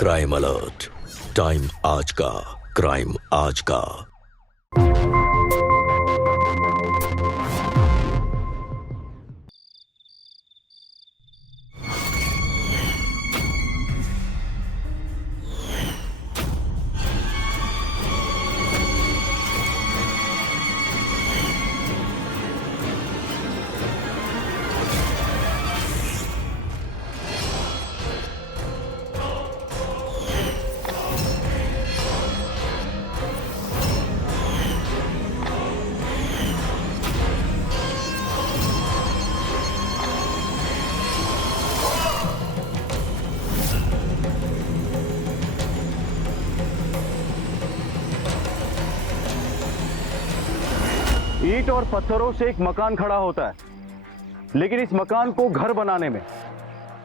Crime alert, time आज का, crime आज का। ईंट और पत्थरों से एक मकान खड़ा होता है, लेकिन इस मकान को घर बनाने में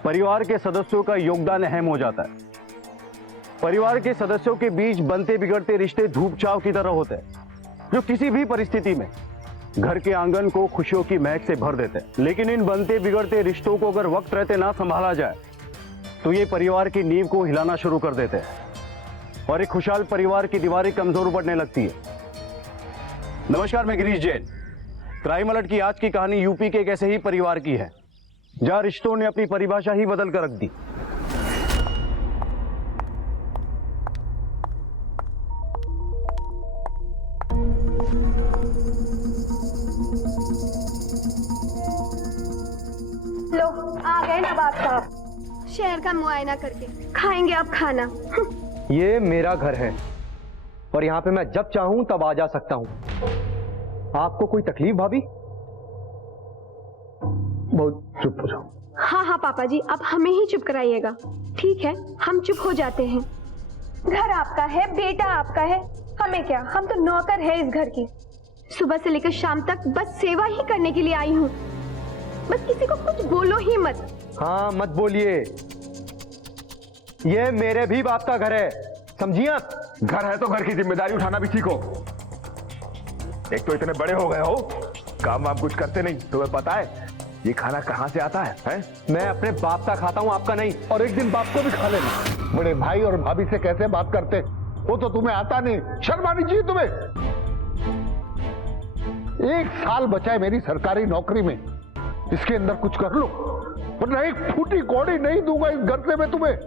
परिवार के सदस्यों का योगदान अहम हो जाता है। परिवार के सदस्यों के बीच बनते बिगड़ते रिश्ते धूप छांव की तरह होते हैं, जो किसी भी परिस्थिति में घर के आंगन को खुशियों की महक से भर देते हैं। लेकिन इन बनते बिगड़ते रिश्तों को अगर वक्त रहते ना संभाला जाए तो ये परिवार की नींव को हिलाना शुरू कर देते हैं और एक खुशहाल परिवार की दीवारें कमजोर पड़ने लगती है। नमस्कार, मैं गिरीश जैन। क्राइम अलर्ट की आज की कहानी यूपी के एक ऐसे ही परिवार की है जहां रिश्तों ने अपनी परिभाषा ही बदल कर रख दी। लो, आ गए नवाब साहब। शहर का मुआयना करके खाएंगे अब खाना। ये मेरा घर है और यहाँ पे मैं जब चाहूं तब आ जा सकता हूं। आपको कोई तकलीफ भाभी? बहुत चुप हो जाओ। हाँ हाँ पापा जी, अब हमें ही चुप कराइएगा। ठीक है, हम चुप हो जाते हैं। घर आपका है, बेटा आपका है, हमें क्या, हम तो नौकर है इस घर की। सुबह से लेकर शाम तक बस सेवा ही करने के लिए आई हूँ। बस किसी को कुछ बोलो ही मत। हाँ, मत बोलिए। ये मेरे भी बाप का घर है, समझिए आप? घर है तो घर की जिम्मेदारी उठाना भी सीखो। एक तो इतने बड़े हो गए हो, काम वाम कुछ करते नहीं। तुम्हें पता है ये खाना कहाँ से आता है? मैं अपने बाप का खाता हूँ, आपका नहीं। और एक दिन बाप को भी खा लेना। बड़े भाई और भाभी से कैसे बात करते, वो तो तुम्हें आता नहीं। शर्म आनी चाहिए तुम्हें। 1 साल बचा है मेरी सरकारी नौकरी में, इसके अंदर कुछ कर लो, वरना एक फूटी कौड़ी नहीं दूंगा इस घर से मैं तुम्हें।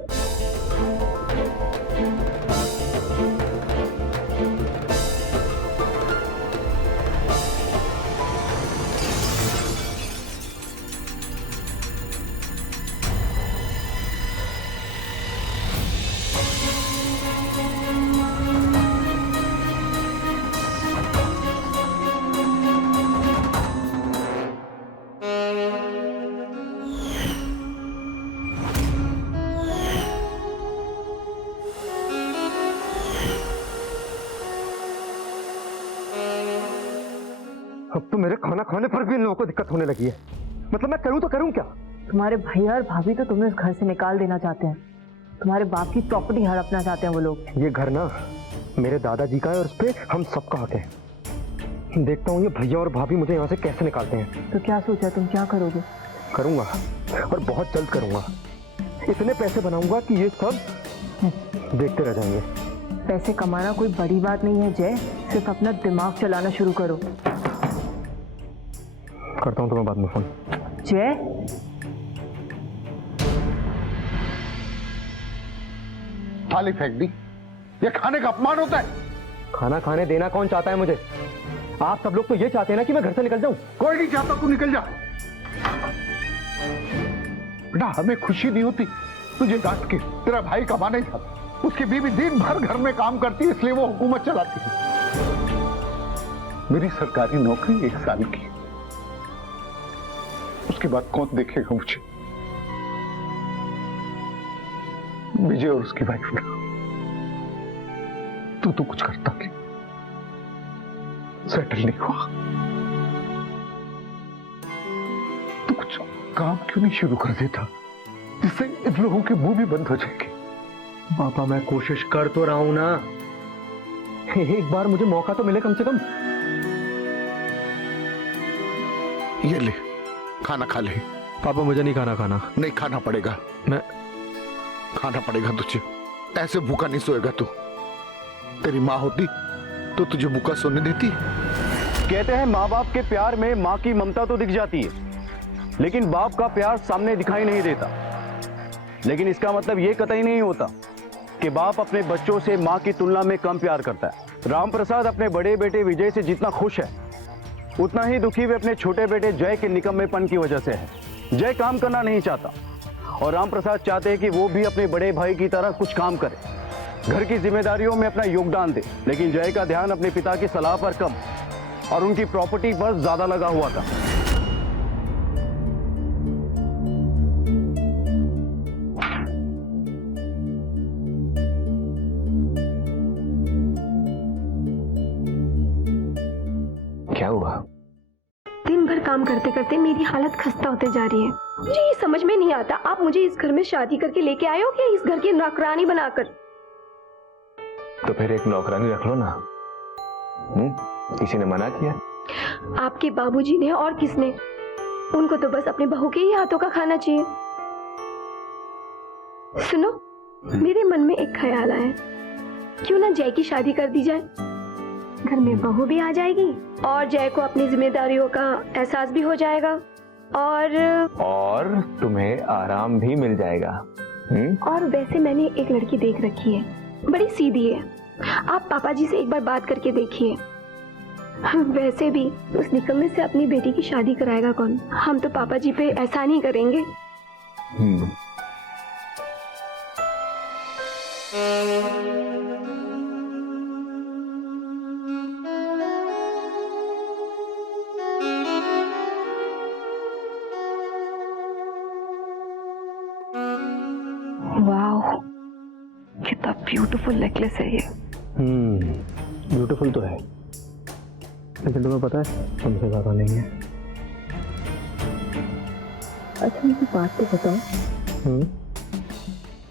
अब तो मेरे खाना खाने पर भी इन लोगों को दिक्कत होने लगी है। मतलब मैं करूं तो करूं क्या? तुम्हारे भैया और भाभी तो तुम्हें इस घर से निकाल देना चाहते हैं। तुम्हारे बाप की प्रॉपर्टी हड़पना चाहते हैं वो लोग। ये घर ना मेरे दादाजी का है और उस पे हम सबका हक है। देखता हूँ ये भैया और भाभी मुझे यहाँ से कैसे निकालते हैं। तो क्या सोचा, तुम क्या करोगे? करूंगा और बहुत जल्द करूंगा। इतने पैसे बनाऊंगा कि ये सब देखते रह जाएंगे। पैसे कमाना कोई बड़ी बात नहीं है जय, सिर्फ अपना दिमाग चलाना शुरू करो। करता हूँ तुम्हें बाद में फोन। जय, थाली फेंक दी। ये खाने का अपमान होता है। खाना खाने देना कौन चाहता है मुझे? आप सब लोग तो ये चाहते हैं ना कि मैं घर से निकल जाऊं। कोई नहीं चाहता तू निकल जा। बेटा, हमें खुशी नहीं होती तुझे डांट के। तेरा भाई कमाने जाता, उसकी बीवी दिन भर घर में काम करती है, इसलिए वो हुकूमत चलाती है। मेरी सरकारी नौकरी 1 साल की है, उसके बाद कौन देखेगा मुझे? विजय और उसकी वाइफ का। तू तो कुछ करता नहीं, सेटल नहीं हुआ। तू कुछ काम क्यों नहीं शुरू कर देता, जिससे इन लोगों के मुंह भी बंद हो जाएंगे? पापा, मैं कोशिश कर तो रहा हूं ना। एक बार मुझे मौका तो मिले कम से कम। ये ले, खाना खा ले। पापा, मुझे नहीं खाना। नहीं खाना पड़ेगा। मैं खाना पड़ेगा तुझे। ऐसे भूखा नहीं सोएगा तू। तेरी माँ होती तो तुझे भूखा सोने देती। कहते हैं माँ बाप के प्यार में माँ की ममता तो दिख जाती है, लेकिन बाप का प्यार सामने दिखाई नहीं देता। लेकिन इसका मतलब ये कतई नहीं होता कि बाप अपने बच्चों से माँ की तुलना में कम प्यार करता है। राम प्रसाद अपने बड़े बेटे विजय से जितना खुश है, उतना ही दुखी वे अपने छोटे बेटे जय के निकम्मेपन की वजह से है। जय काम करना नहीं चाहता और राम प्रसाद चाहते हैं कि वो भी अपने बड़े भाई की तरह कुछ काम करे, घर की जिम्मेदारियों में अपना योगदान दे। लेकिन जय का ध्यान अपने पिता की सलाह पर कम और उनकी प्रॉपर्टी पर ज्यादा लगा हुआ था। क्या हुआ? दिन भर काम करते करते मेरी हालत खस्ता होते जा रही है। मुझे ये समझ में नहीं आता, आप मुझे इस घर में शादी करके लेके आए हो क्या इस घर की नौकरानी बनाकर? तो फिर एक नौकरानी रख लो ना। किसी ने मना किया? आपके बाबूजी ने और किसने? उनको तो बस अपने बहू के ही हाथों का खाना चाहिए। सुनो, मेरे मन में एक ख्याल आया, क्यों ना जय की शादी कर दी जाए? घर में बहू भी आ जाएगी और जय को अपनी जिम्मेदारियों का एहसास भी हो जाएगा और तुम्हें आराम भी मिल जाएगा। और वैसे मैंने एक लड़की देख रखी है, बड़ी सीधी है। आप पापा जी से एक बार बात करके देखिए। वैसे भी उस निकम्मे से अपनी बेटी की शादी कराएगा कौन? हम तो पापा जी पे एहसान ही करेंगे। वाह, कितना ब्यूटीफुल नेकलेस है ये। ब्यूटीफुल तो है, लेकिन तुम्हें पता है हमसे ज्यादा नहीं है। अच्छा मुझे बात तो बताओ,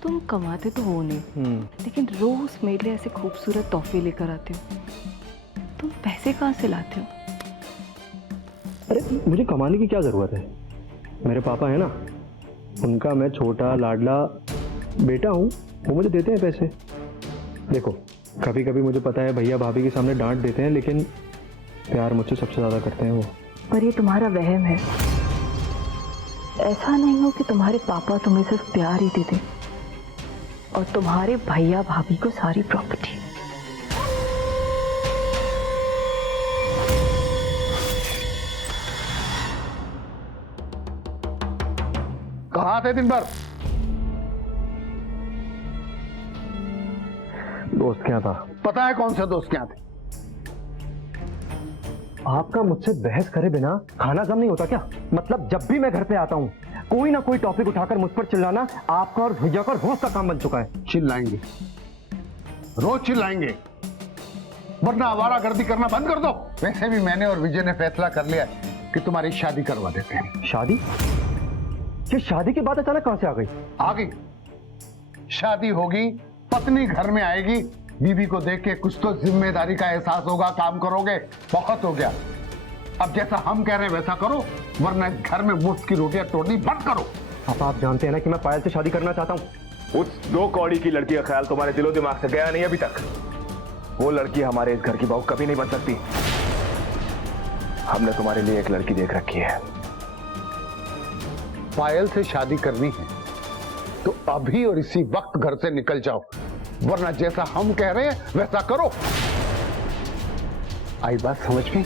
तुम कमाते तो हो नहीं, लेकिन रोज मेरे लिए ऐसे खूबसूरत तोहफे लेकर आते हो। तुम पैसे कहाँ से लाते हो? अरे मुझे कमाने की क्या जरूरत है? मेरे पापा है ना, उनका मैं छोटा लाडला बेटा हूँ, वो मुझे देते हैं पैसे। देखो कभी कभी मुझे पता है भैया भाभी के सामने डांट देते हैं, लेकिन प्यार मुझसे सबसे ज्यादा करते हैं वो। पर ये तुम्हारा वहम है। ऐसा नहीं हो कि तुम्हारे पापा तुम्हें सिर्फ प्यार ही देते और तुम्हारे भैया भाभी को सारी प्रॉपर्टी। कहाँ थे दिन भर? दोस्त क्या था? पता है कौन से दोस्त क्या थे? आपका मुझसे बहस करे बिना खाना जम नहीं होता क्या? मतलब जब भी मैं घर पे आता हूँ कोई ना कोई टॉपिक उठाकर मुझ पर चिल्लाना आपका और भैया का रोज का काम बन चुका है। चिल्लाएंगे, रोज चिल्लाएंगे, वरना आवारागर्दी करना बंद कर दो। वैसे भी मैंने और विजय ने फैसला कर लिया कि तुम्हारी शादी करवा देते हैं। शादी? ये शादी की बात अचानक कहां से आ गई? आ गई। शादी होगी, पत्नी घर में आएगी, बीवी को देख के कुछ तो जिम्मेदारी का एहसास होगा, काम करोगे। बहुत हो गया, अब जैसा हम कह रहे हैं वैसा करो, वरना घर में मुफ्त की रोटियां तोड़नी बंद करो। आप जानते हैं ना कि मैं पायल से शादी करना चाहता हूँ। उस 2 कौड़ी की लड़की का ख्याल तुम्हारे दिलो दिमाग से गया नहीं अभी तक? वो लड़की हमारे इस घर की बहू कभी नहीं बन सकती। हमने तुम्हारे लिए एक लड़की देख रखी है। पायल से शादी करनी है तो अभी और इसी वक्त घर से निकल जाओ, वरना जैसा हम कह रहे हैं वैसा करो। आई बात समझ में?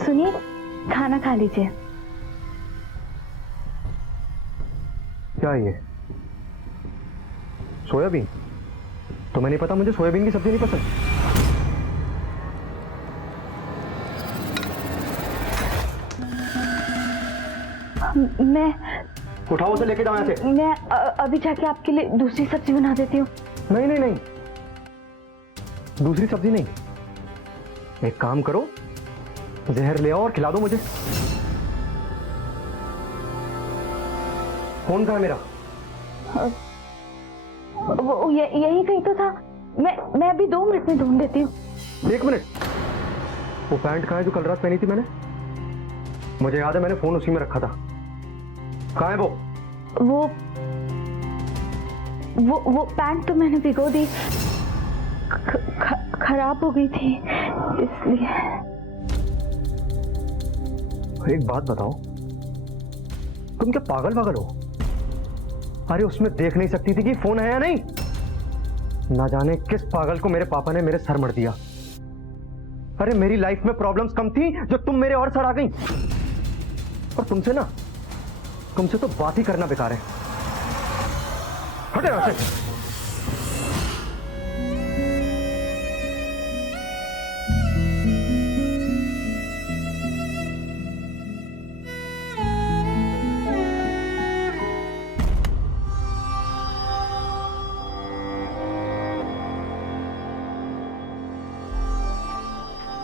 सुनिए, खाना खा लीजिए। क्या ये सोयाबीन? तो मैं नहीं पता, मुझे सोयाबीन की सब्जी नहीं पसंद। मैं उठाओ उसे, लेके जाओ यहाँ से। मैं अभी जाके आपके लिए दूसरी सब्जी बना देती हूँ। नहीं नहीं नहीं, दूसरी सब्जी नहीं, एक काम करो, जहर ले आओ और खिला दो मुझे। फोन कहाँ है मेरा? वो यही कहीं तो था। मैं अभी 2 मिनट में ढूंढ देती हूँ। 1 मिनट। वो पैंट कहाँ है जो कल रात पहनी थी मैंने? मुझे याद है मैंने फोन उसी में रखा था। कहाँ है वो पैंट तो मैंने भिगो दी, खराब हो गई थी इसलिए। एक बात बताओ, तुम क्या पागल हो? अरे उसमें देख नहीं सकती थी कि फोन है या नहीं? ना जाने किस पागल को मेरे पापा ने मेरे सर मर दिया। अरे मेरी लाइफ में प्रॉब्लम्स कम थी जो तुम मेरे और सर आ गई। और तुमसे तो बात ही करना बेकार है। हटे यहां से।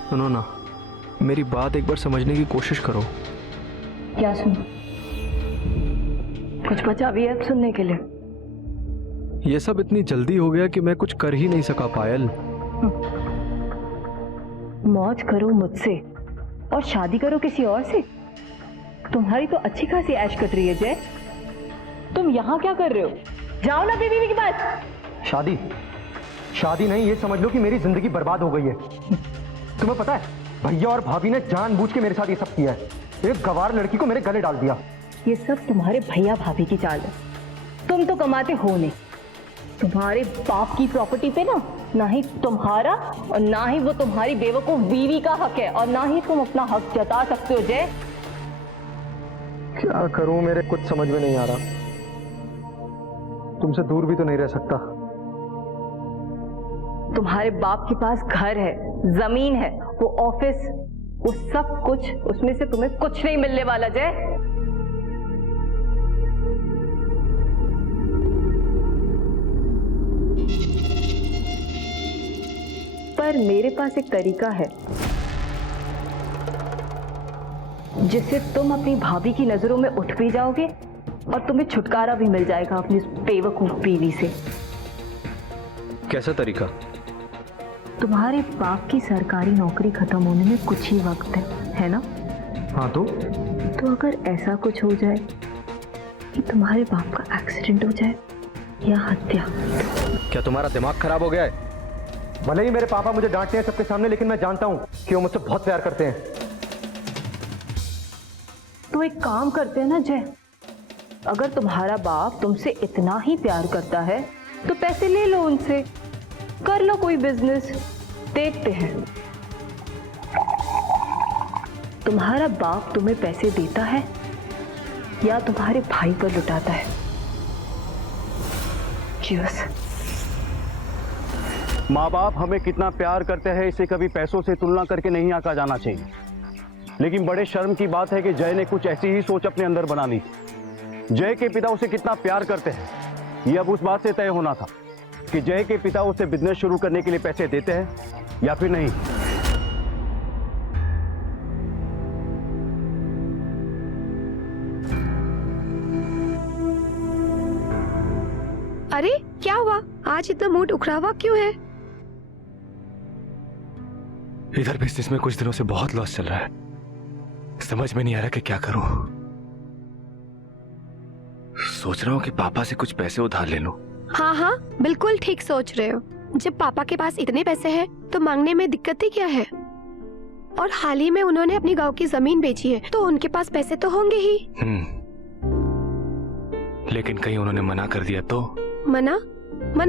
सुनो ना, मेरी बात एक बार समझने की कोशिश करो। क्या सुनो? कुछ बचा भी है अब सुनने के लिए? ये सब इतनी जल्दी हो गया कि मैं कुछ कर ही नहीं सका पायल। मौज करो मुझसे और शादी करो किसी और से। तुम्हारी तो अच्छी खासी ऐश कट रही है जय। तुम यहाँ क्या कर रहे हो? जाओ ना बीवी के पास। शादी नहीं, ये समझ लो कि मेरी जिंदगी बर्बाद हो गई है। तुम्हें पता है भैया और भाभी ने जानबूझ के मेरे साथ ये सब किया है। एक गवार लड़की को मेरे गले डाल दिया। ये सब तुम्हारे भैया भाभी की चाल है। तुम तो कमाते हो नहीं। तुम्हारे बाप की प्रॉपर्टी पे ना ही तुम्हारा और ना ही वो तुम्हारी बेवकूफ बीवी का हक है, और ना ही तुम अपना हक जता सकते हो जय। क्या करूं, मेरे कुछ समझ में नहीं आ रहा। तुमसे दूर भी तो नहीं रह सकता। तुम्हारे बाप के पास घर है, जमीन है, वो ऑफिस, वो सब कुछ, उसमें से तुम्हें कुछ नहीं मिलने वाला जय। पर मेरे पास एक तरीका है जिससे तुम अपनी भाभी की नजरों में उठ भी जाओगे और तुम्हें छुटकारा भी मिल जाएगा अपनी बेवकूफ बीवी से। कैसा तरीका? तुम्हारे बाप की सरकारी नौकरी खत्म होने में कुछ ही वक्त है ना? हाँ तो अगर ऐसा कुछ हो जाए कि तुम्हारे बाप का एक्सीडेंट हो जाए या हत्या। क्या तुम्हारा दिमाग खराब हो गया है? भले ही मेरे पापा मुझे डांटते हैं सबके सामने, लेकिन मैं जानता हूं कि वो मुझसे बहुत प्यार करते हैं। तो एक काम करते हैं ना जय, अगर तुम्हारा बाप तुमसे इतना ही प्यार करता है तो पैसे ले लो उनसे, कर लो कोई बिजनेस, देखते हैं। तुम्हारा बाप तुम्हें पैसे देता है या तुम्हारे भाई पर लुटाता है? चीयर्स। माँ बाप हमें कितना प्यार करते हैं इसे कभी पैसों से तुलना करके नहीं आंका जाना चाहिए। लेकिन बड़े शर्म की बात है कि जय ने कुछ ऐसी ही सोच अपने अंदर बना ली। जय के पिता उसे कितना प्यार करते हैं यह अब उस बात से तय होना था कि जय के पिता उसे बिजनेस शुरू करने के लिए पैसे देते हैं या फिर नहीं। अरे क्या हुआ, आज इतना मूड उखड़ा हुआ क्यों है? इधर बिजनेस में कुछ दिनों से बहुत लॉस चल रहा है, समझ में नहीं आ रहा कि क्या करूं। सोच रहा हूं कि पापा से कुछ पैसे उधार ले लूं। हाँ, बिल्कुल ठीक सोच रहे हो। जब पापा के पास इतने पैसे हैं तो मांगने में दिक्कत ही क्या है? और हाल ही में उन्होंने अपनी गांव की जमीन बेची है तो उनके पास पैसे तो होंगे ही। लेकिन कहीं उन्होंने मना कर दिया तो? मना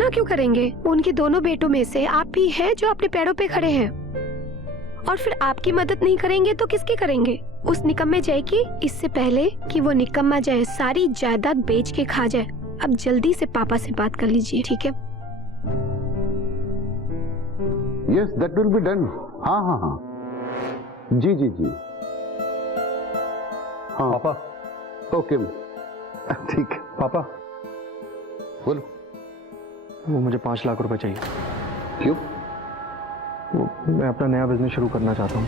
क्यों करेंगे? उनके दोनों बेटों में से आप भी हैं जो अपने पैरों पे खड़े हैं, और फिर आपकी मदद नहीं करेंगे तो किसकी करेंगे? उस निकम्मे जय की, इससे पहले कि वो निकम्मा जय सारी जायदाद बेच के खा जाए। अब जल्दी से पापा से बात कर लीजिए, ठीक है? Yes, that will be done. हाँ, जी। हाँ पापा, ओके ठीक है। पापा बोलो। वो मुझे 5 लाख रुपए चाहिए। क्यों? वो मैं अपना नया बिजनेस शुरू करना चाहता हूँ।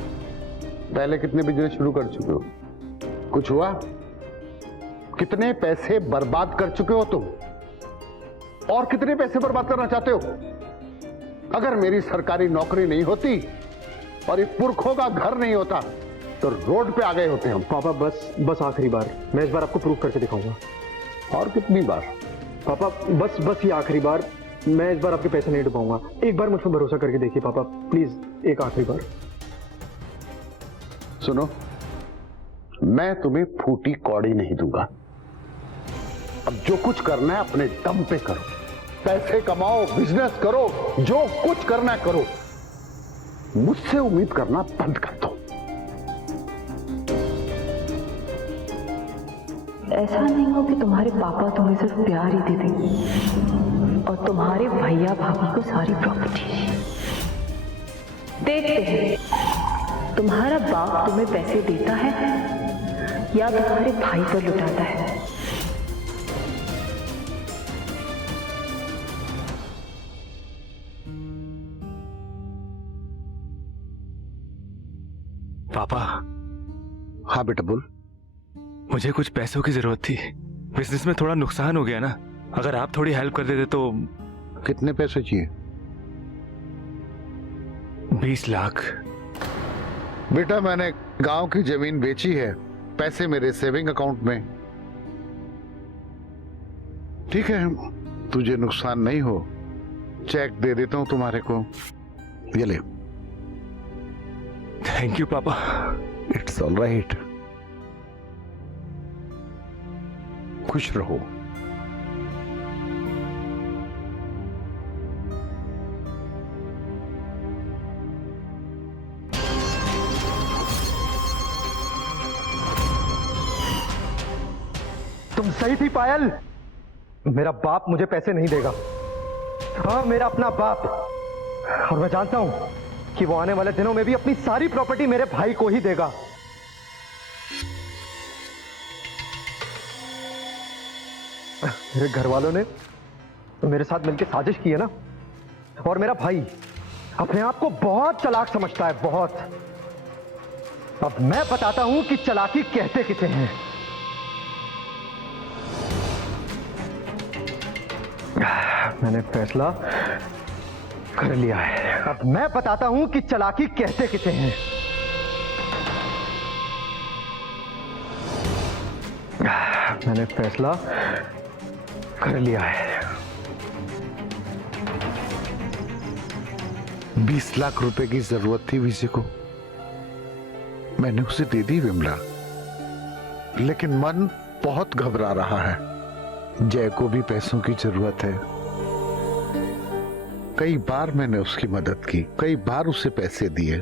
पहले कितने बिजनेस शुरू कर चुके हो? कुछ हुआ? कितने पैसे बर्बाद कर चुके हो तुम? और कितने पैसे बर्बाद करना चाहते हो? अगर मेरी सरकारी नौकरी नहीं होती और ये पुरखों का घर नहीं होता तो रोड पे आ गए होते हम। पापा बस आखिरी बार, मैं इस बार आपको प्रूव करके दिखाऊंगा। और कितनी बार? पापा बस ये आखिरी बार, मैं इस बार आपके पैसे नहीं डुबाऊंगा। एक बार मुझ पर भरोसा करके देखिए पापा, प्लीज एक आखिरी बार। सुनो, मैं तुम्हें फूटी कौड़ी नहीं दूंगा। अब जो कुछ करना है अपने दम पे करो, पैसे कमाओ, बिजनेस करो, जो कुछ करना है करो। मुझसे उम्मीद करना बंद कर दो। ऐसा नहीं हो कि तुम्हारे पापा तुम्हें सिर्फ प्यार ही दे देंगे और तुम्हारे भैया भाभी को सारी प्रॉपर्टी। देखते हैं तुम्हारा बाप तुम्हें पैसे देता है या तुम्हारे भाई पर लुटाता है। पापा, हाँ बेटा बोल। मुझे कुछ पैसों की जरूरत थी। बिजनेस में थोड़ा नुकसान हो गया ना, अगर आप थोड़ी हेल्प कर देते तो। कितने पैसे चाहिए? 20 लाख। बेटा मैंने गांव की जमीन बेची है, पैसे मेरे सेविंग अकाउंट में। ठीक है, तुझे नुकसान नहीं हो, चेक दे देता हूं तुम्हारे को, ये ले। थैंक यू पापा। It's all right. खुश रहो। तुम सही थी पायल, मेरा बाप मुझे पैसे नहीं देगा। हाँ, मेरा अपना बाप। और मैं जानता हूं कि वो आने वाले दिनों में भी अपनी सारी प्रॉपर्टी मेरे भाई को ही देगा। मेरे घर वालों ने मेरे साथ मिलकर साजिश की है ना, और मेरा भाई अपने आप को बहुत चालाक समझता है, बहुत। अब मैं बताता हूं कि चालाकी कहते किसे हैं। मैंने फैसला कर लिया है। अब मैं बताता हूं कि चालाकी कहते किसे हैं। मैंने फैसला कर लिया है। 20 लाख रुपए की जरूरत थी विजय को, मैंने उसे दे दी विमला। लेकिन मन बहुत घबरा रहा है। जय को भी पैसों की जरूरत है। कई बार मैंने उसकी मदद की, कई बार उसे पैसे दिए,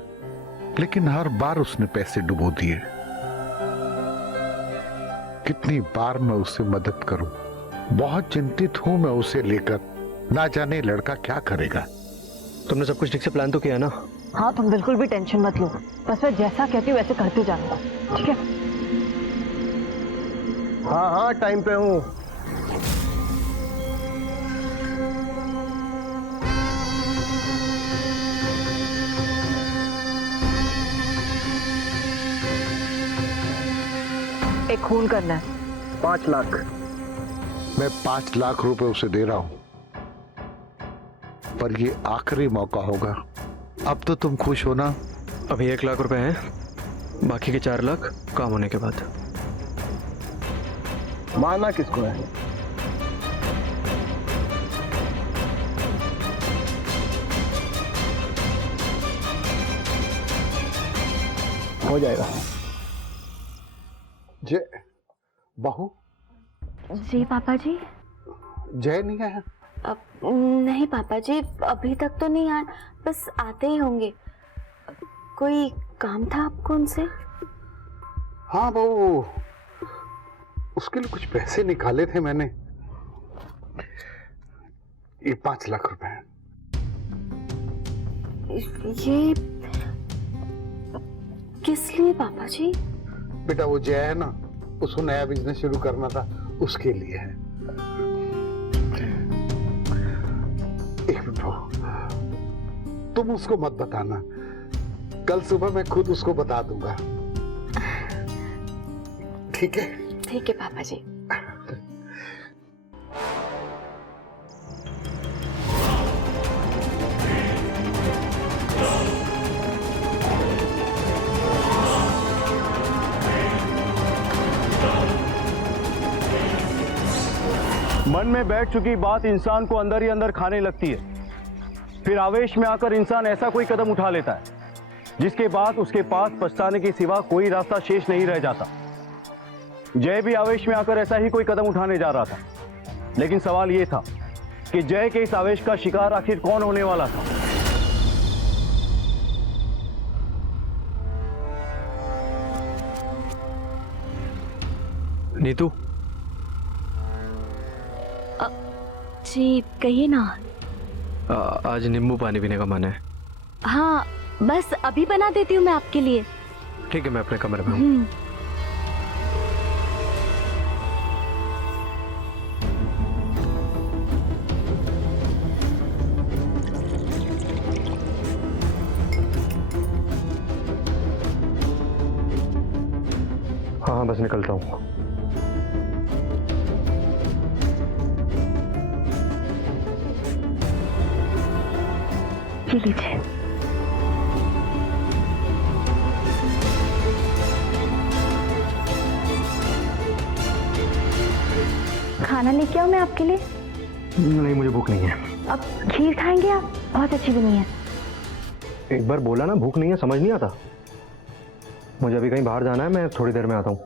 लेकिन हर बार उसने पैसे डुबो दिए। कितनी बार मैं उसे मदद करूं। बहुत चिंतित हूं मैं उसे लेकर, ना जाने लड़का क्या करेगा। तुमने सब कुछ ठीक से प्लान तो किया ना? हाँ, तुम बिल्कुल भी टेंशन मत लो, बस मैं जैसा कहती हूँ वैसे करते जाना, ठीक है? हाँ, टाइम पे हूँ। एक खून करना है। 5 लाख। मैं 5 लाख रुपए उसे दे रहा हूं, पर ये आखिरी मौका होगा। अब तो तुम खुश हो ना? अभी 1 लाख रुपए हैं, बाकी के 4 लाख काम होने के बाद। माना किसको है? हो जाएगा। जय बहू, जी पापा जी। जय नहीं आया? अब नहीं पापा जी, अभी तक तो नहीं आए, बस आते ही होंगे। कोई काम था आपको उनसे? हाँ बहू, उसके लिए कुछ पैसे निकाले थे मैंने। ये 5 लाख रुपए हैं। ये किस लिए पापा जी? बेटा वो जय है ना, उसको नया बिजनेस शुरू करना था, उसके लिए है। एक मिनट रुको, तुम उसको मत बताना, कल सुबह मैं खुद उसको बता दूंगा, ठीक है? ठीक है पापा जी। मन में बैठ चुकी बात इंसान को अंदर ही अंदर खाने लगती है। फिर आवेश में आकर इंसान ऐसा कोई कदम उठा लेता है जिसके बाद उसके पास पछताने के सिवा कोई रास्ता शेष नहीं रह जाता। जय भी आवेश में आकर ऐसा ही कोई कदम उठाने जा रहा था, लेकिन सवाल यह था कि जय के इस आवेश का शिकार आखिर कौन होने वाला था। नीतू, जी कहिए ना। आज नींबू पानी पीने का मन है। हाँ बस अभी बना देती हूँ मैं आपके लिए। ठीक है, मैं अपने कमरे में हूँ। हाँ बस निकलता हूँ। लीजिए। खाना लेके आओ मैं आपके लिए? नहीं, मुझे भूख नहीं है। अब खीर खाएंगे आप? बहुत अच्छी बनी है। एक बार बोला ना भूख नहीं है, समझ नहीं आता। मुझे अभी कहीं बाहर जाना है, मैं थोड़ी देर में आता हूँ।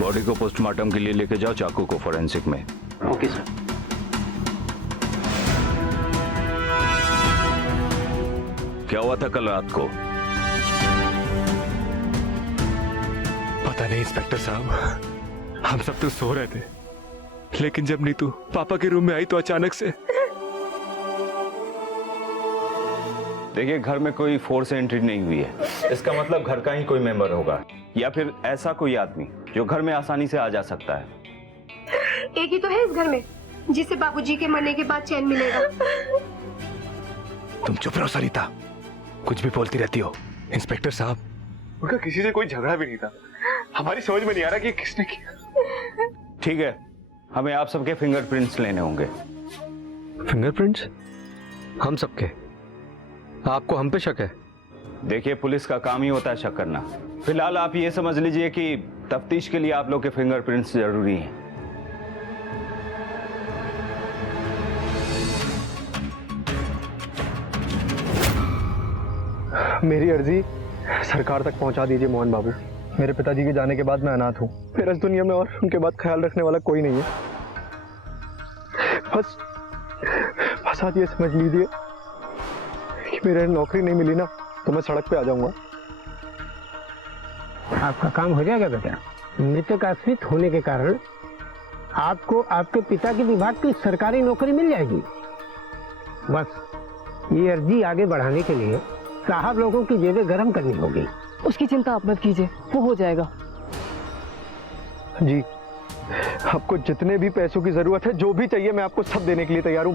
बॉडी को पोस्टमार्टम के लिए लेके जाओ, चाकू को फोरेंसिक में। Okay sir. क्या हुआ था कल रात को? पता नहीं इंस्पेक्टर साहब, हम सब तो सो रहे थे, लेकिन जब नीतू पापा के रूम में आई तो अचानक से। देखिए, घर में कोई फोर्स एंट्री नहीं हुई है। इसका मतलब घर का ही कोई मेंबर होगा, या फिर ऐसा कोई आदमी जो घर में आसानी से आ जा सकता है। एक ही तो है इस घर में जिसे बाबूजी के मरने के बाद चैन मिलेगा। तुम चुप रहो सरिता, कुछ भी बोलती रहती हो। इंस्पेक्टर साहब, उनका किसी से कोई झगड़ा भी नहीं था। हमारी समझ में नहीं आ रहा कि किसने किया। ठीक है, हमें आप सबके फिंगरप्रिंट्स लेने होंगे। फिंगरप्रिंट्स? हम सबके? आपको हम पे शक है? देखिए, पुलिस का काम ही होता है शक करना। फिलहाल आप ये समझ लीजिए कि तफ्तीश के लिए आप लोग के फिंगरप्रिंट्स जरूरी हैं। मेरी अर्जी सरकार तक पहुंचा दीजिए मोहन बाबू। मेरे पिताजी के जाने के बाद मैं अनाथ हूं। मेरा इस दुनिया में और उनके बाद ख्याल रखने वाला कोई नहीं है। बस आप ये समझ लीजिए कि मेरे नौकरी नहीं मिली ना तो मैं सड़क पे आ जाऊंगा। आपका काम हो जाएगा बेटा। मृतक आश्रित होने के कारण आपको आपके पिता के विभाग की सरकारी नौकरी मिल जाएगी। बस ये अर्जी आगे बढ़ाने के लिए साहब लोगों की जेबें गर्म करनी होगी। उसकी चिंता आप मत कीजिए, वो हो जाएगा। जी, आपको जितने भी पैसों की जरूरत है, जो भी चाहिए, मैं आपको सब देने के लिए तैयार हूँ।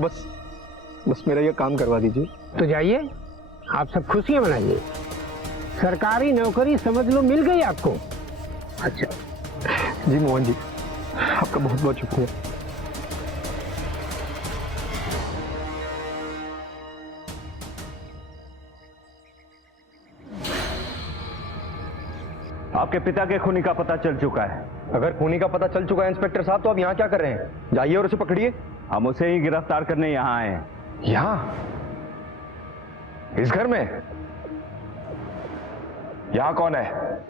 बस मेरा ये काम करवा दीजिए। तो जाइए, आप सब खुशियां मनाइए। सरकारी नौकरी समझ लो मिल गई आपको। अच्छा जी मोहन जी, आपका बहुत बहुत शुक्रिया। आपके पिता के खूनी का पता चल चुका है। अगर खूनी का पता चल चुका है इंस्पेक्टर साहब, तो आप यहाँ क्या कर रहे हैं? जाइए और उसे पकड़िए। हम उसे ही गिरफ्तार करने यहाँ आए हैं। यहां? इस घर में? यहां कौन है?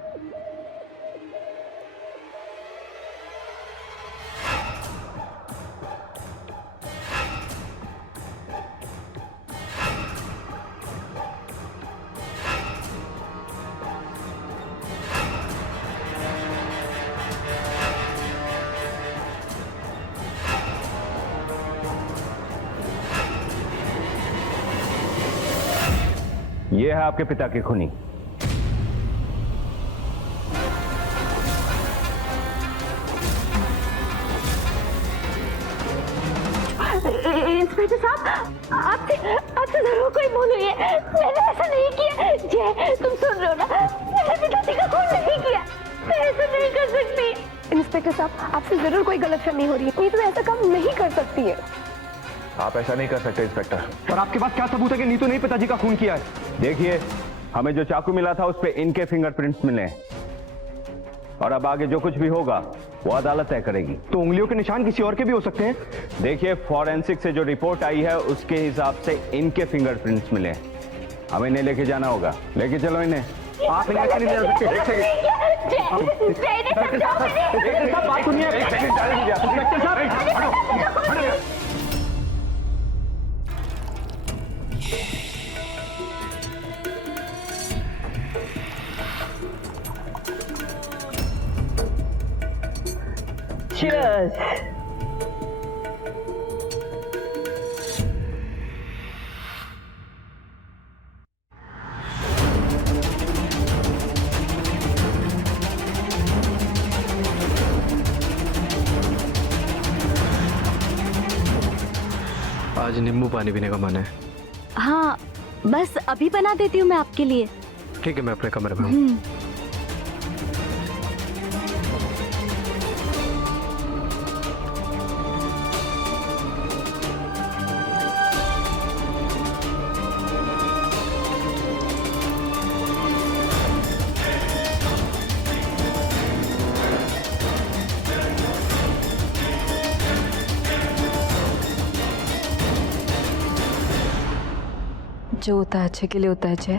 ये है आपके पिता के खूनी। इंस्पेक्टर साहब, आपसे जरूर कोई भूल हुई है। मैंने ऐसा नहीं किया। जय, तुम सुन रहे हो ना? मैंने पिताजी का खून नहीं किया। मैं ऐसा नहीं कर सकती। इंस्पेक्टर साहब, आपसे जरूर कोई गलतफहमी हो रही है। नहीं तो मैं ऐसा काम नहीं कर सकती है। आप ऐसा नहीं कर सकते इंस्पेक्टर। और आपके पास क्या सबूत है कि नीतू ने पिताजी का खून किया है? देखिए, हमें जो चाकू मिला था उस पे इनके फिंगरप्रिंट्स मिले, और अब आगे जो कुछ भी होगा वो अदालत तय करेगी। तो उंगलियों के निशान किसी और के भी हो सकते हैं। देखिए, फॉरेंसिक से जो रिपोर्ट आई है उसके हिसाब से इनके फिंगरप्रिंट्स मिले। हमें इन्हें लेके जाना होगा। लेके चलो इन्हें। आप इन्हें ऐसे नहीं ले जा सकते। बात सुनिए। इंस्पेक्टर साहब, Cheers. आज नींबू पानी पीने का मन है। हाँ, बस अभी बना देती हूँ मैं आपके लिए। ठीक है, मैं अपने कमरे में हूँ। जो होता है अच्छे के लिए होता है जय।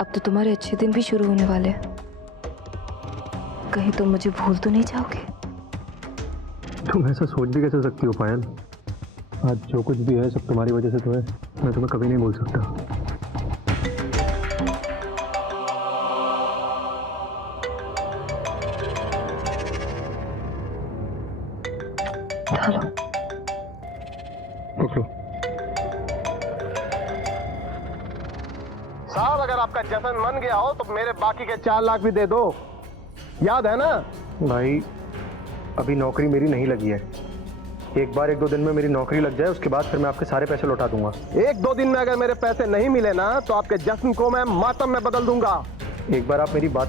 अब तो तुम्हारे अच्छे दिन भी शुरू होने वाले हैं। कहीं तुम मुझे भूल तो नहीं जाओगे? तुम ऐसा सोच भी कैसे सकती हो पायल? आज जो कुछ भी है सब तुम्हारी वजह से तो है। मैं तुम्हें कभी नहीं भूल सकता। हेलो, पकड़ो। साहब, अगर आपका जश्न मन गया हो तो मेरे बाकी के 4 लाख भी दे दो। याद है ना? भाई, अभी नौकरी मेरी नहीं लगी है। एक बार 1-2 दिन में मेरी नौकरी लग जाए, उसके बाद फिर मैं आपके सारे पैसे लौटा दूंगा। 1-2 दिन में अगर मेरे पैसे नहीं मिले ना तो आपके जश्न को मैं मातम में बदल दूंगा। एक बार आप मेरी बात।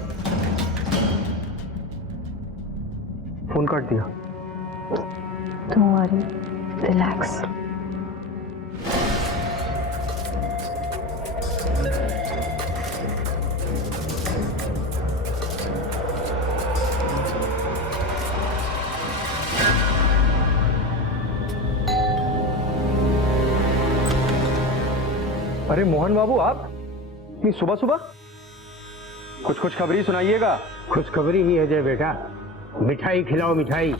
फोन काट दिया। Don't worry, relax. अरे मोहन बाबू, आप इतनी सुबह सुबह? कुछ खुशखबरी सुनाइएगा। खुशखबरी ही है जय बेटा। मिठाई खिलाओ, मिठाई।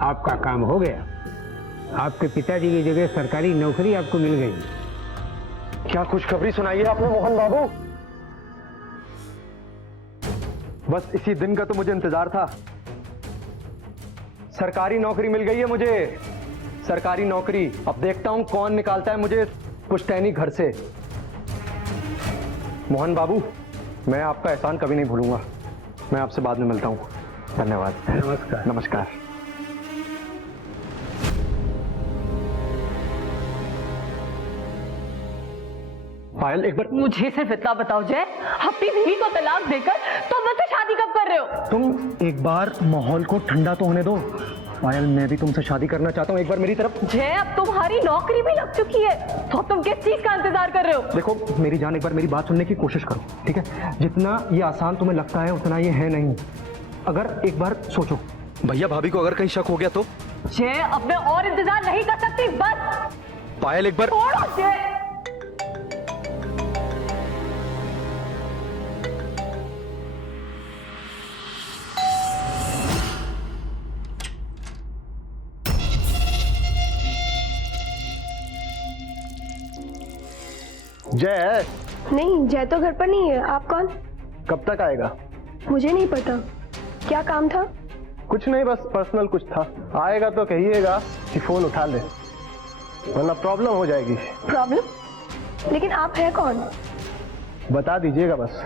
आपका काम हो गया। आपके पिताजी की जगह सरकारी नौकरी आपको मिल गई। क्या खुशखबरी सुनाई है आपने मोहन बाबू? बस इसी दिन का तो मुझे इंतजार था। सरकारी नौकरी मिल गई है मुझे, सरकारी नौकरी। अब देखता हूं कौन निकालता है मुझे पुश्तैनी घर से। मोहन बाबू, मैं आपका एहसान कभी नहीं भूलूंगा। मैं आपसे बाद में मिलता हूं। धन्यवाद। नमस्कार। नमस्कार। पायल, एक बार मुझे सिर्फ इतना बताओ जय, अपनी बीवी को तलाक देकर तुम मुझसे शादी कब कर रहे हो? तुम एक बार माहौल को ठंडा तो होने दो। पायल, मैं भी तुमसे शादी करना चाहता हूँ, एक बार मेरी तरफ। जय, अब तुम्हारी नौकरी भी लग चुकी है तो तुम किस चीज का इंतजार कर रहे हो? देखो मेरी जान, एक बार मेरी बात सुनने की कोशिश करो, ठीक है? जितना ये आसान तुम्हें लगता है उतना ये है नहीं। अगर एक बार सोचो। भैया भाभी को अगर कहीं शक हो गया तो? जय, अब मैं और इंतजार नहीं कर सकती, बस। पायल, एक बार। छोड़ो जय। जय है? नहीं, जय तो घर पर नहीं है। आप कौन? कब तक आएगा? मुझे नहीं पता। क्या काम था? कुछ नहीं, बस पर्सनल कुछ था। आएगा तो कहिएगा कि फोन उठा ले, वरना प्रॉब्लम हो जाएगी। प्रॉब्लम? लेकिन आप है कौन? बता दीजिएगा बस।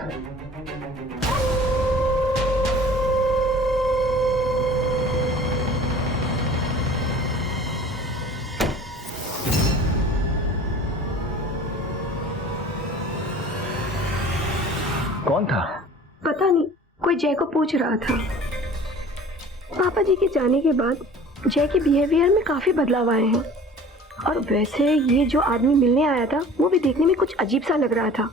कौन था? पता नहीं, कोई जय को पूछ रहा था। पापा जी के जाने के बाद जय के बिहेवियर में काफी बदलाव आए हैं। और वैसे ये जो आदमी मिलने आया था वो भी देखने में कुछ अजीब सा लग रहा था।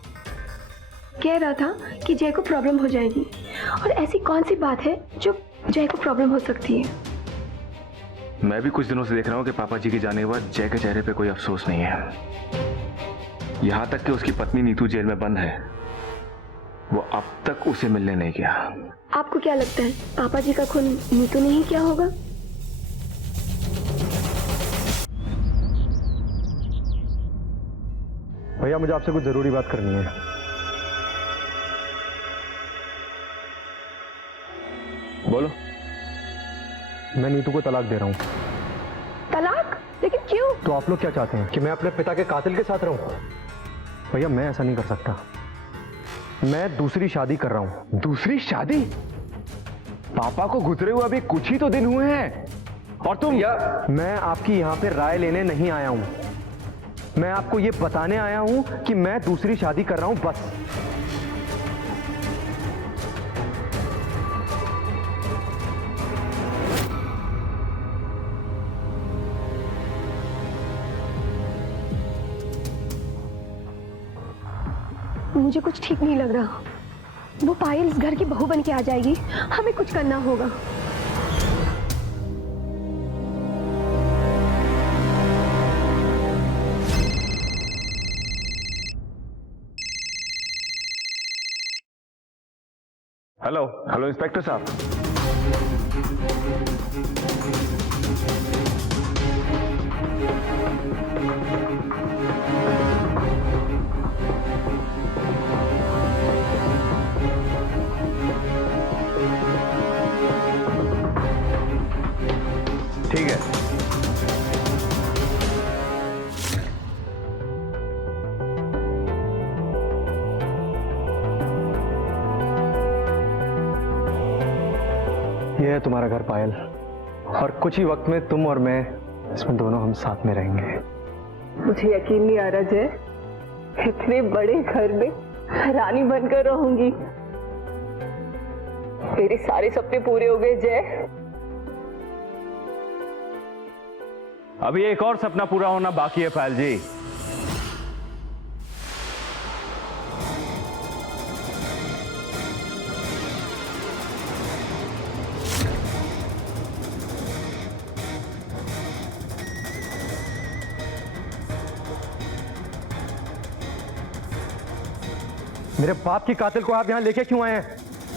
कह रहा था कि जय को प्रॉब्लम हो जाएगी। और ऐसी कौन सी बात है जो जय को प्रॉब्लम हो सकती है? मैं भी कुछ दिनों से देख रहा हूँ कि पापा जी के जाने के बाद जय के चेहरे पे कोई अफसोस नहीं है। यहाँ तक कि उसकी पत्नी नीतू जेल में बंद है, वो अब तक उसे मिलने नहीं गया। आपको क्या लगता है पापा जी का खून नीतू ने ही किया होगा? भैया, मुझे आपसे कुछ जरूरी बात करनी है। बोलो। मैं नीतू को तलाक दे रहा हूँ। तलाक? लेकिन क्यों? तो आप लोग क्या चाहते हैं कि मैं अपने पिता के कातिल के साथ रहूं? भैया, मैं ऐसा नहीं कर सकता। मैं दूसरी शादी कर रहा हूं। दूसरी शादी? पापा को गुजरे हुए अभी कुछ ही तो दिन हुए हैं और तुम? मैं आपकी यहां पे राय लेने नहीं आया हूं। मैं आपको ये बताने आया हूं कि मैं दूसरी शादी कर रहा हूं, बस। मुझे कुछ ठीक नहीं लग रहा। वो पायल इस घर की बहू बन के आ जाएगी। हमें कुछ करना होगा। हेलो हेलो इंस्पेक्टर साहब। ठीक है। ये है तुम्हारा घर पायल, और कुछ ही वक्त में तुम और मैं इसमें दोनों हम साथ में रहेंगे। मुझे यकीन नहीं आ रहा जय, इतने बड़े घर में रानी बनकर रहूंगी। तेरे सारे सपने पूरे हो गए जय। अभी एक और सपना पूरा होना बाकी है पायल जी। मेरे बाप की कातिल को आप यहाँ लेके क्यों आए हैं?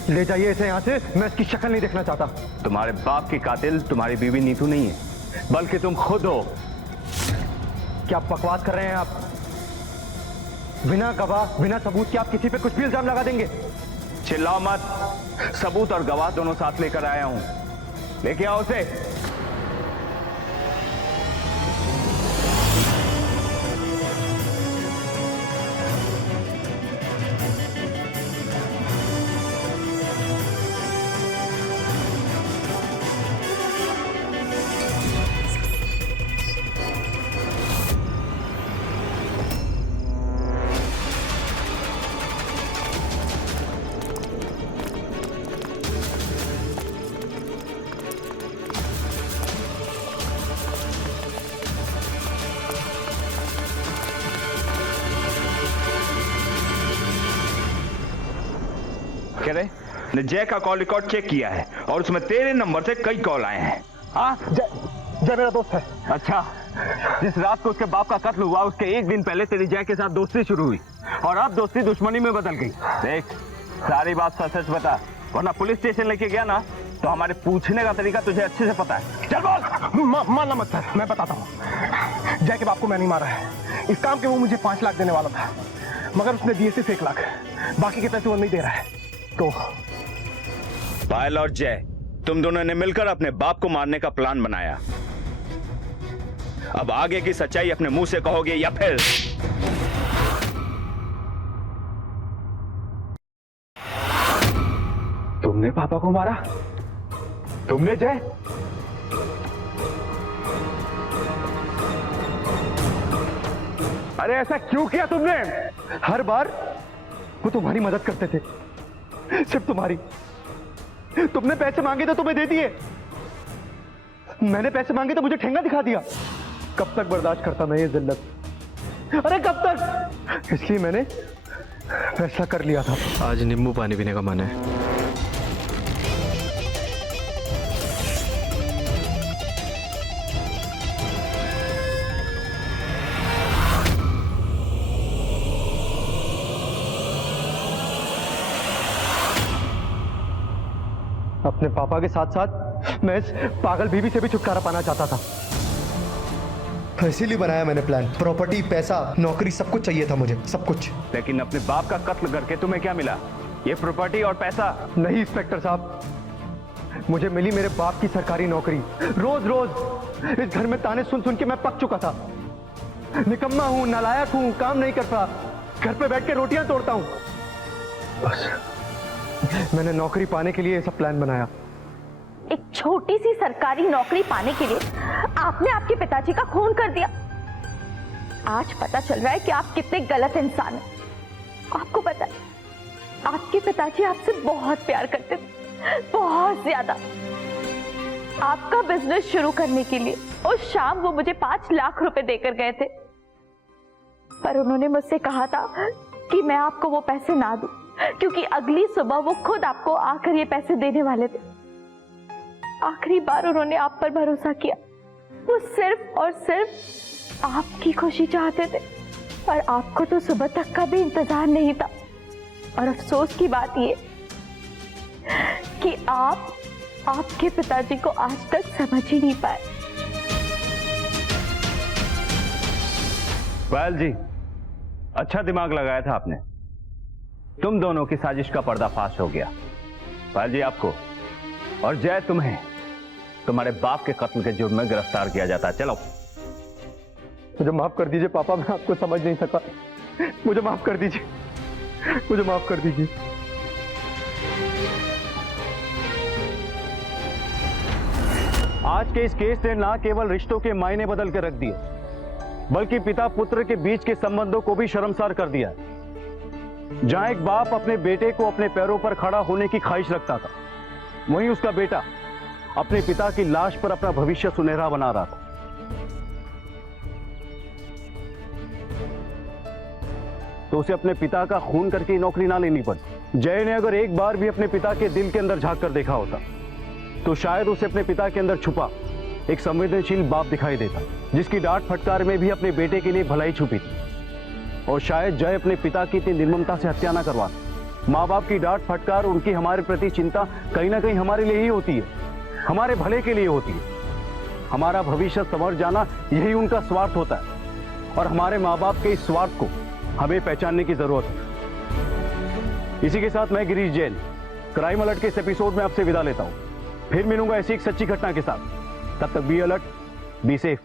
ले जाइए इसे यहाँ से, मैं इसकी शक्ल नहीं देखना चाहता। तुम्हारे बाप की कातिल तुम्हारी बीवी नीतू नहीं है, बल्कि तुम खुद हो। क्या बकवास कर रहे हैं आप? बिना गवाह बिना सबूत के आप किसी पे कुछ भी इल्जाम लगा देंगे? चिल्लाओ मत, सबूत और गवाह दोनों साथ लेकर आया हूं। लेके आओ उसे। कह रहे ने जय का कॉल रिकॉर्ड चेक किया है और उसमें तेरे नंबर से कई कॉल आए हैं। हाँ, जय मेरा दोस्त है। अच्छा, जिस रात को उसके बाप का कत्ल हुआ उसके एक दिन पहले तेरी जय के साथ दोस्ती शुरू हुई और अब दोस्ती दुश्मनी में बदल गई। देख, सारी बात सच सच बता, वरना पुलिस स्टेशन लेके गया ना तो हमारे पूछने का तरीका तुझे अच्छे से पता है। चल बोल। मानना मत सर, मैं बताता हूँ। जय के बाप को मैं नहीं मारा है। इस काम के वो मुझे 5 लाख देने वाला था, मगर उसने दिए सिर्फ 1 लाख, बाकी के पैसे वो नहीं दे रहा है। तो पायल और जय, तुम दोनों ने मिलकर अपने बाप को मारने का प्लान बनाया। अब आगे की सच्चाई अपने मुंह से कहोगे या फिर तुमने पापा को मारा? तुमने जय? अरे ऐसा क्यों किया तुमने? हर बार वो तुम्हारी मदद करते थे, सिर्फ तुम्हारी। तुमने पैसे मांगे तो तुम्हें दे दिए, मैंने पैसे मांगे तो मुझे ठेंगा दिखा दिया। कब तक बर्दाश्त करता मैं ये जिल्लत? अरे कब तक? इसलिए मैंने फैसला कर लिया था। आज नींबू पानी पीने का मन है। अपने पापा के साथ साथ मैं इस पागल बीवी से भी छुटकारा पाना चाहता था। इसीलिए बनाया मैंने प्लान। प्रॉपर्टी, पैसा, नौकरी, सब कुछ चाहिए था मुझे, सब कुछ। लेकिन अपने बाप का कत्ल करके तुम्हें क्या मिला? ये प्रॉपर्टी और पैसा? नहीं इंस्पेक्टर साहब, मुझे मिली मेरे बाप की सरकारी नौकरी। रोज रोज इस घर में ताने सुन सुन के मैं पक चुका था। निकम्मा हूं, नालायक हूं, काम नहीं करता, घर पे बैठ के रोटियां तोड़ता हूं। बस मैंने नौकरी पाने के लिए ये सब प्लान बनाया। एक छोटी सी सरकारी नौकरी पाने के लिए आपने आपके पिताजी का खून कर दिया। आज पता चल रहा है कि आप कितने गलत इंसान हैं। आपको पता है, आपके पिताजी आपसे बहुत प्यार करते थे, बहुत ज्यादा। आपका बिजनेस शुरू करने के लिए उस शाम वो मुझे 5 लाख रुपए देकर गए थे, पर उन्होंने मुझसे कहा था कि मैं आपको वो पैसे ना दूं, क्योंकि अगली सुबह वो खुद आपको आकर ये पैसे देने वाले थे। आखिरी बार उन्होंने आप पर भरोसा किया। वो सिर्फ और सिर्फ आपकी खुशी चाहते थे, और आपको तो सुबह तक का भी इंतजार नहीं था। और अफसोस की बात ये कि आप आपके पिताजी को आज तक समझ ही नहीं पाए। पायल जी, अच्छा दिमाग लगाया था आपने। तुम दोनों की साजिश का पर्दाफाश हो गया। पायल जी, आपको और जय तुम्हें तुम्हारे बाप के कत्ल के जुर्म में गिरफ्तार किया जाता है। चलो। मुझे माफ कर दीजिए पापा, मैं आपको समझ नहीं सका। मुझे माफ कर दीजिए, मुझे माफ कर दीजिए। आज के इस केस ने ना केवल रिश्तों के मायने बदल के रख दिए, बल्कि पिता पुत्र के बीच के संबंधों को भी शर्मसार कर दिया। जहां एक बाप अपने बेटे को अपने पैरों पर खड़ा होने की ख्वाहिश रखता था, वहीं उसका बेटा अपने पिता की लाश पर अपना भविष्य सुनहरा बना रहा था। तो उसे अपने पिता का खून करके नौकरी ना लेनी पड़ी। जय ने अगर एक बार भी अपने पिता के दिल के अंदर झांक कर देखा होता, तो शायद उसे अपने पिता के अंदर छुपा एक संवेदनशील बाप दिखाई देता, जिसकी डांट फटकार में भी अपने बेटे के लिए भलाई छुपी थी। और शायद जय अपने पिता की इतनी निर्ममता से हत्या ना करवाता। माँ बाप की डांट फटकार, उनकी हमारे प्रति चिंता कहीं ना कहीं हमारे लिए ही होती है, हमारे भले के लिए होती है। हमारा भविष्य संवर जाना, यही उनका स्वार्थ होता है। और हमारे माँ बाप के इस स्वार्थ को हमें पहचानने की जरूरत है। इसी के साथ मैं गिरीश जैन क्राइम अलर्ट के इस एपिसोड में आपसे विदा लेता हूं। फिर मिलूंगा ऐसी एक सच्ची घटना के साथ। तब तक बी अलर्ट, बी सेफ।